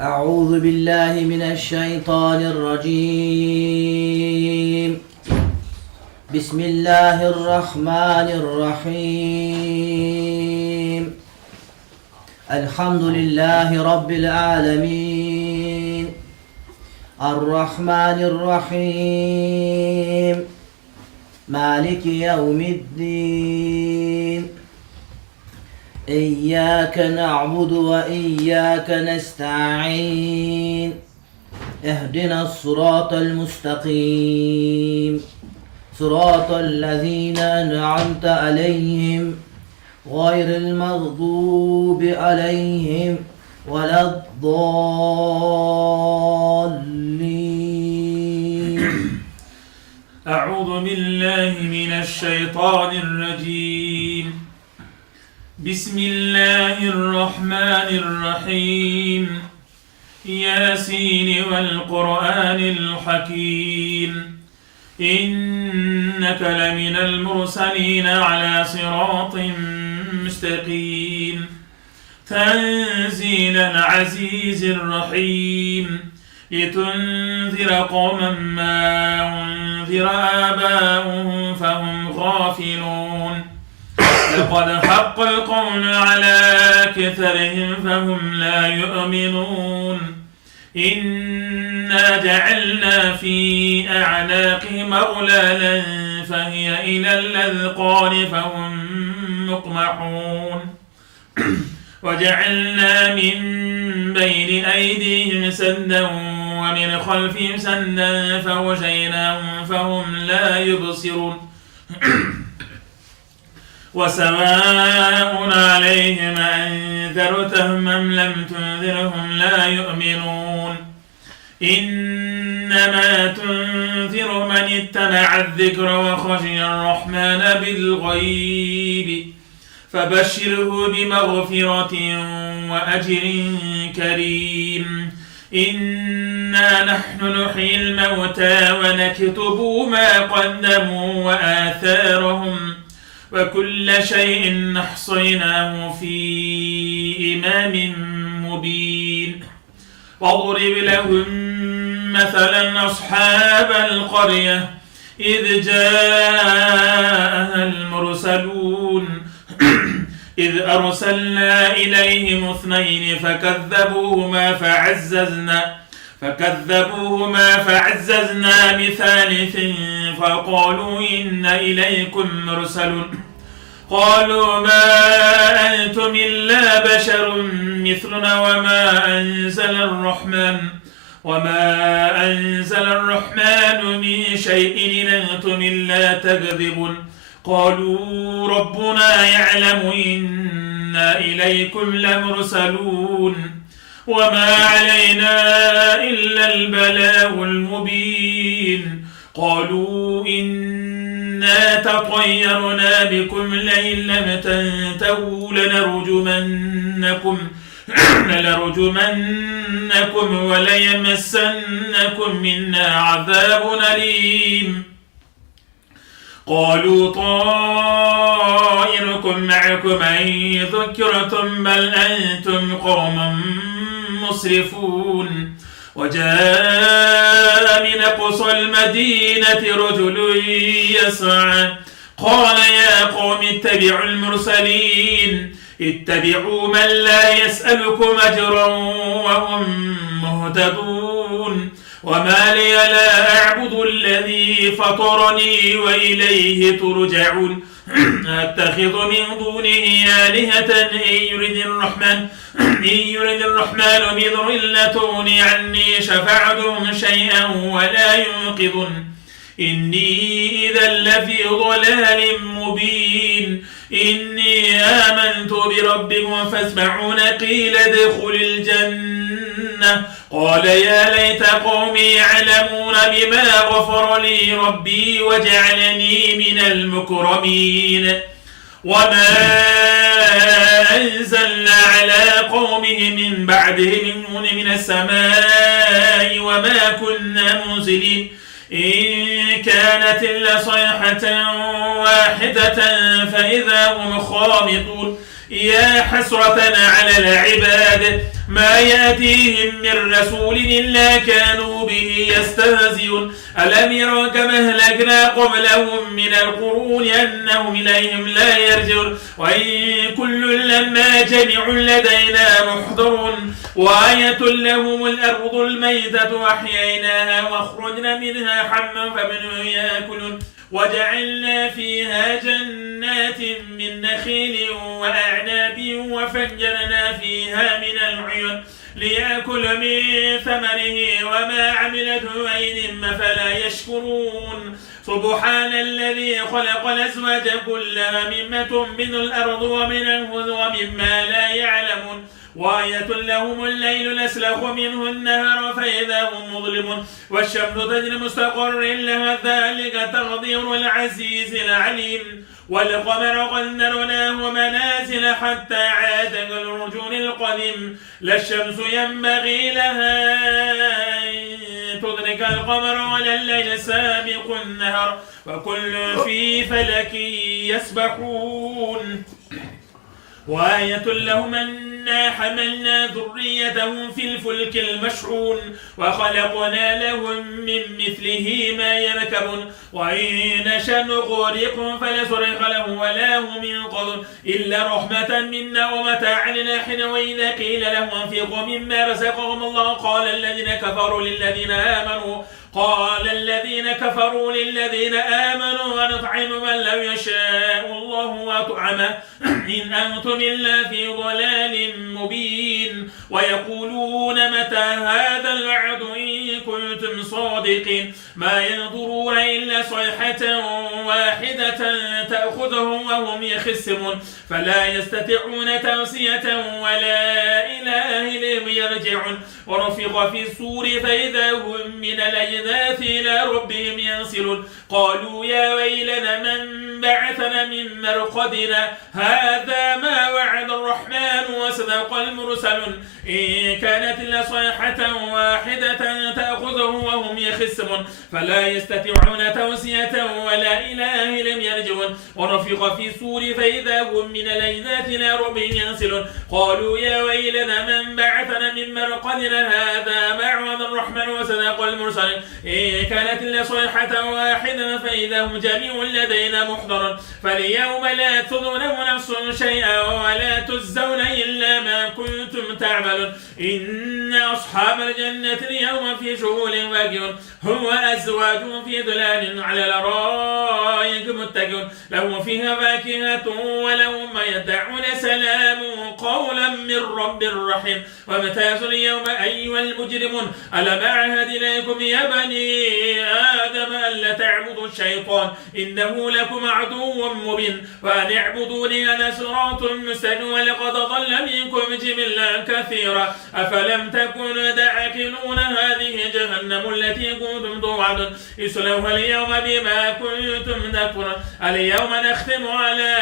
أعوذ بالله من الشيطان الرجيم. بسم الله الرحمن الرحيم. الحمد لله رب العالمين، الرحمن الرحيم، مالك يوم الدين. إياك نعبد وإياك نستعين. اهدنا الصراط المستقيم، صراط الذين أنعمت عليهم غير المغضوب عليهم ولا الضالين. أعوذ بالله من الشيطان الرجيم. بسم الله الرحمن الرحيم. ياسين والقرآن الحكيم، إنك لمن المرسلين على صراط مستقيم. تنزيل العزيز الرحيم، لتنذر قوما ما أنذر آباؤهم فهم غافلون. لقد حق القول على أكثرهم فهم لا يؤمنون. إنا جعلنا في أعناقهم أغلالا فهي إلى الأذقان فهم مقمحون. وجعلنا من بين أيديهم سدا ومن خلفهم سدا فغشيناهم فهم لا يبصرون. وسواء عليهم أنذرتهم أم لم تنذرهم لا يؤمنون. إنما تنذر من اتبع الذكر وخشي الرحمن بالغيب، فبشره بمغفرة وأجر كريم. إنا نحن نحيي الموتى ونكتب ما قدموا وآثارهم، وكل شيء نحصيناه في إمام مبين. واضرب لهم مثلا أصحاب القرية إذ جاءها المرسلون إذ أرسلنا إليهم اثنين فكذبوهما فعززنا بثالث فقالوا إنا إليكم مرسلون. قالوا ما أنتم إلا بشر مثلنا وما أنزل الرحمن من شيء إن أنتم إلا تكذبون. قالوا ربنا يعلم إنا إليكم لمرسلون وما علينا إلا البلاغ المبين. قالوا إنا تطيرنا بكم لئن لم تنتهوا لنرجمنكم وليمسنكم منا عذاب أليم. قالوا طائركم معكم إن ذكرتم بل أنتم قوم مسرفون. وجاء من أقصى المدينة رجل يسعى قال يا قوم اتبعوا المرسلين اتبعوا من لا يسألكم أجرا وهم مهتدون. وما لي لا أعبد الذي فطرني وإليه ترجعون. أتخذ من دونه آلهة إن يرد الرحمن بضر لا تغني عني شفاعتهم شيئا ولا ينقذون. إني إذا لفي ضلال مبين. إني آمنت بربكم فاسمعون. قيل ادخل الجنة. قال يا ليت قومي يعلمون بما غفر لي ربي وجعلني من المكرمين. وما أنزلنا على قومه من بعده من السماء وما كنا منزلين. إن كانت إلا صيحة واحدة فإذا هم خامطون. يا حسرة على العباد ما يأتيهم من رسول إلا كانوا به يستهزئون ألم يروا كما أهلكنا قبلهم من القرون أنهم إليهم لا يرجعون وإن كل لما جميع لدينا محضرون وآية لهم الأرض الميتة وأحييناها وأخرجنا منها حما فمنه يأكلون وجعلنا فيها جنات من نخيل وأعناب وفجرنا فيها من العيون ليأكل من ثمره وما عملته أيديهم فلا يشكرون سبحان الذي خلق الأزواج كلها مما تنبت الأرض ومن الهز ومما لا يعلمون وآية لهم الليل نسلخ منه النهار فإذا هم مظلمون والشمس تجري مستقر لها ذلك تقدير العزيز العليم والقمر قدرناه منازل حتى عاد كالرجل القديم لا الشمس ينبغي لها أن تدرك القمر ولا الليل سابق النهار وكل في فلك يسبحون وآية لهم أنا حملنا ذريتهم في الفلك المشحون وخلقنا لهم من مثله ما يركبون وإن نشأ نغرقهم فلا صريخ لهم ولا هم ينقذون إلا رحمة منا ومتاعا إلى حين وإذا قيل لهم أنفقوا مما رزقهم الله قال الذين كفروا للذين آمنوا ونطعم من لو يشاء الله وأطعمه إن أنتم إلا في ضلال مبين ويقولون متى هذا الوعد إن كنتم صادقين ما ينظرون إلا صيحة واحدة تأخذهم وهم يخسرون فلا يستطيعون توصية ولا إلى أهلهم يرجعون ورفق في الصور فإذا هم من الأجداث إلى ربهم ينسلون قالوا يا ويلنا من بعثنا من مرقدنا هذا ما وعد الرحمن وصدق المرسلون إن كانت إلا صيحة واحدة تأخذهم وهم يخسرون فلا يستطيعون توصية ولا إلى أهلهم يرجعون ورفق في الصور فإذا هم من الأجداث إلى ربهم ينسلون قالوا يا ويلنا من بعثنا من مرقدنا هذا ما وعد الرحمن وصدق المرسلين إن كانت إلا صيحة واحدة فإذا هم جميع لدينا محضرون فاليوم لا تظلم نفس شيئا ولا تجزون إلا ما كنتم تعملون إن أصحاب الجنة اليوم في شغل واقعون هم وأزواجهم في ظلال على الأرائك متكئون لهم فيها فاكهة ولهم ما يدعون سلام قولا من رب رحيم وامتازوا اليوم أيها المجرمون ألم أعهد إليكم يا بني آدم ألا تعبدوا الشيطان إنه لكم عدو مبين وأن اعبدوني أنا صراط مستقيم ولقد ضل منكم جبلا كثيرا أفلم تكونوا تعقلون هذه جهنم التي كنتم توعدون اصلوها اليوم بما كنتم تكفرون اليوم نختم على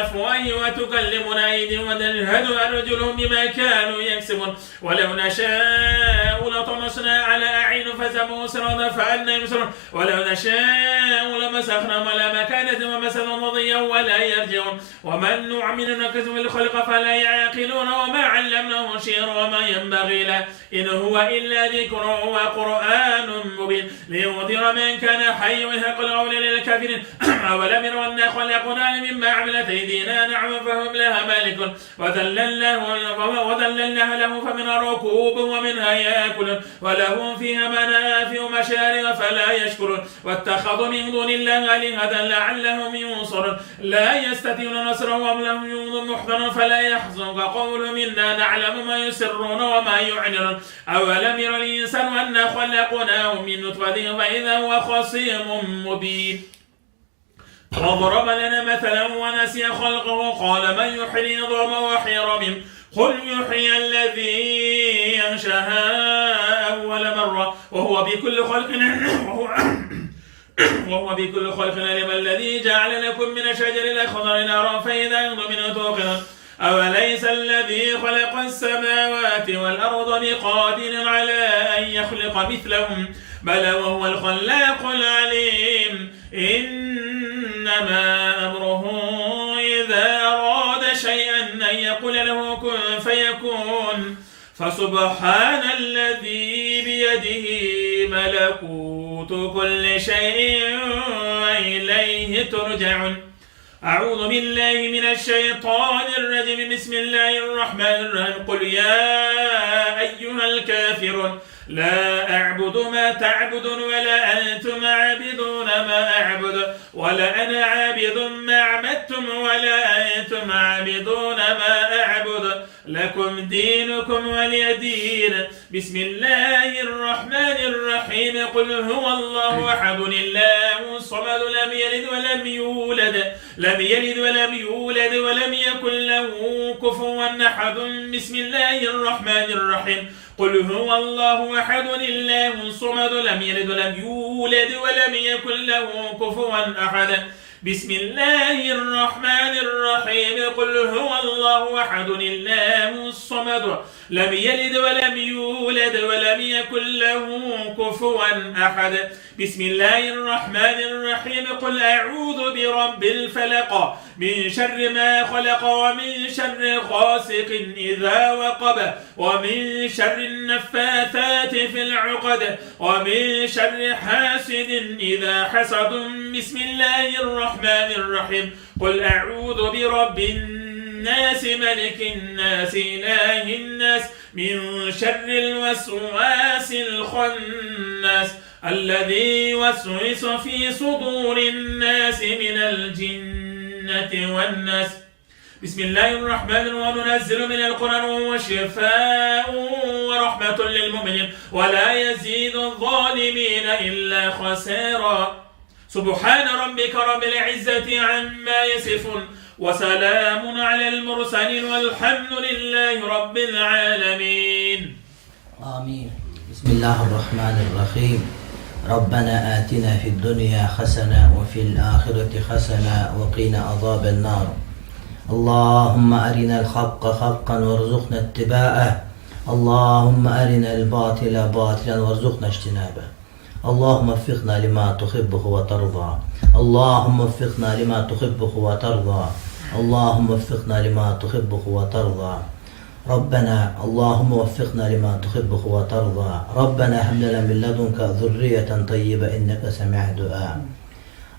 أفواههم وتكلمنا أيديهم وتشهد أرجلهم بما كانوا يكسبون ولو نشاء لطمسنا على أعين فسموا صراطا فأنى يبصرون ولو نشاء لمسخناهم على مكانتهم ومسخناهم مضيا ولا يرجعون ومن نعمل نكثه الخلق فلا يعقلون وما علمناه شيئا وما ينبغي له إن هو إلا ذكر وقرآن مبين لينذر من كان حيا ويحق القول للكافرين أولم يروا أنا خلقنا مما عملت أيدينا نعم فهم لها مالكون وذللناها له فمنها ركوب ومنها يأكلون ولهم فيها منافع مشارب فلا يشكرون واتخذوا من دون الله آلهة لعلهم ينصرون لا يستطيعون نصرهم وهم لهم جند محضرون فلا يحزنك قولهم إنا نعلم ما يسرون وما يعلنون أولم ير الإنسان أنا خلقناه من نطفة فإذا هو خصيم مبين وضرب لنا مثلا ونسي خلقه قال من يحيي العظام ويحيي الرميم قل يحيي الذي أنشأها أول مرة وهو بكل خلق عليم الذي جعل لكم من الشجر الأخضر نارا فإذا أنتم منه توقدون أوليس الذي خلق السماوات والأرض بقادر على أن يخلق مثلهم بلى وهو الخلاق العليم إنما أمره إذا أراد شيئا أن يقول له كن فيكون فسبحان الذي بيده ملكوت كل شيء وإليه ترجعون. أعوذ بالله من الشيطان الرجيم. بسم الله الرحمن الرحيم. قل يا أيها الكافرون لا أعبد ما تعبدون ولا أنتم عابدون ما أعبد ولا أنا عابد ما عبدتم ولا أنتم عابدون ما أعبد لكم دينكم ولي دين. بسم الله الرحمن الرحيم. قل هو الله أحد الله الصمد لم يلد ولم يولد ولم يكن له كفوا أحد. بسم الله الرحمن الرحيم. قل هو الله أحد الله الصمد لم يلد ولم يولد ولم يكن له كفوا أحد. بسم الله الرحمن الرحيم. قل هو الله أحد الله الصمد لم يلد ولم يولد ولم يكن له كفوا أحد. بسم الله الرحمن الرحيم. قل أعوذ برب الفلق من شر ما خلق ومن شر غاسق إذا وقب ومن شر النفاثات في العقد ومن شر حاسد إذا حسد. بسم الله الرحمن الرحيم. قل أعوذ برب الناس ملك الناس إله الناس من شر الوسواس الخناس الذي يوسوس في صدور الناس من الجنة والناس. بسم الله الرحمن الرحيم. وننزل من القرآن وهو شفاء ورحمة للمؤمنين ولا يزيد الظالمين إلا خسارا. سبحان ربك رب العزة عما يصفون وسلام على المرسلين والحمد لله رب العالمين. آمين. بسم الله الرحمن الرحيم. ربنا آتنا في الدنيا حسنة وفي الآخرة حسنة وقنا عذاب النار. اللهم أرنا الحق حقا وارزقنا اتباعه. اللهم أرنا الباطل باطلا وارزقنا اجتنابه. اللهم وفقنا لما تحبه وترضى. اللهم وفقنا لما تحبه وترضى. اللهم وفقنا لما تحبه وترضى. ربنا اللهم وفقنا لما تحبه وترضى. ربنا هب لنا من لدنك ذرية طيبة إنك سميع الدعاء.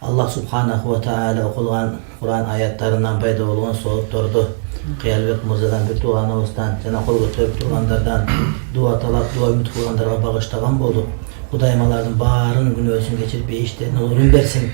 Allah subhanahu wa ta'ala okulan Kur'an ayetlerinden payda olan soğuk durdu. Kıyalbek Muze'den bir duanımızdan, Cenab-ı Kol götürüp duanlardan, dua talak, dua ümit kuranlara bağışlagan bulduk. Kudaymaların bağırın günü ölsün geçirip bir işlerini uğrun versin.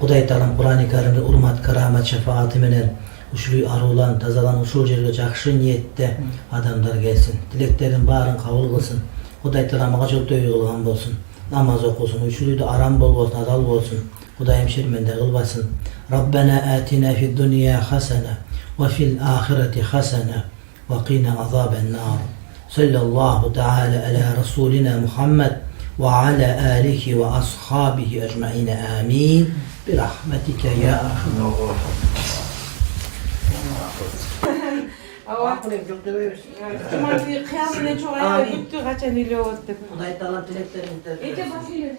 Kuday talam Kur'an-ı Kerim'de urmat, karamat, şefaati menen, uşluyu arılan, tazalan, uşul jerge jakşı niyette adamlar gelsin. Dileklerin bağırın kabul kılsın. Kuday talamağa çok döyü kılgan bolsun. Namaz okusun, uşluyu da aram bol olsun, adal olsun. Kudayım şirmende kılbasın. Rabbena atina fid dunya hasene ve fil ahireti hasene ve qina azaben nar. Sallallahu teala ala Resulina Muhammed ve ala alihi ve ashabihi ecmaîn. Amin. Bir rahmetike ya erhamer Allah cumartesi kıyamine çok ayar gitti kaçan ile oldu. Kuday talam dileklerimizde. İyice basıyor.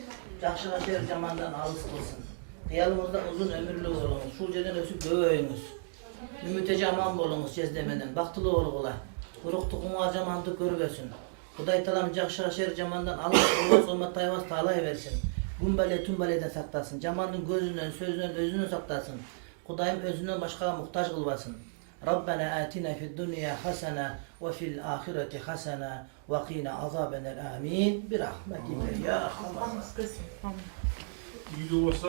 Жақшыға жер жамандан алыс қылсын. Қиялыңызда ұзын өмірлі болыңыз. Шул жерден өсіп көбейіңіз. Үміте жаман болыңыз жездемеден. Бақтылы болғыла. Ұрықтығыңа жаманды көрбесін. Құдай талам жақшыға жер жамандан алыс қылбас, олма тайбас талай берсін. Күнбәле түнбәледен сақтасын. Жамандың көзінен, сөзінен, өзінен сақтасын. Құдайым өзінен башқаға мұқтаж қылбасын. Rabbena atina fid dunya hasene ve fil ahireti hasene ve qina azabenel amin. Bir rahmetike ya erhamer. Yüzü olsa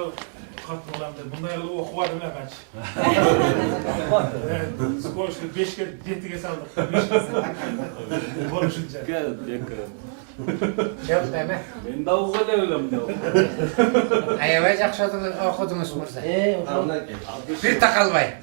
katmalarında bunlar okuvar mı kaç? Skoştu 5 kere 7 kere saldık. Konuşunca. Gel bekle. Yok deme. Ben de okuyalım da. Ayavay jakşadı okudunuz Murza. Ey, Bir takalbay.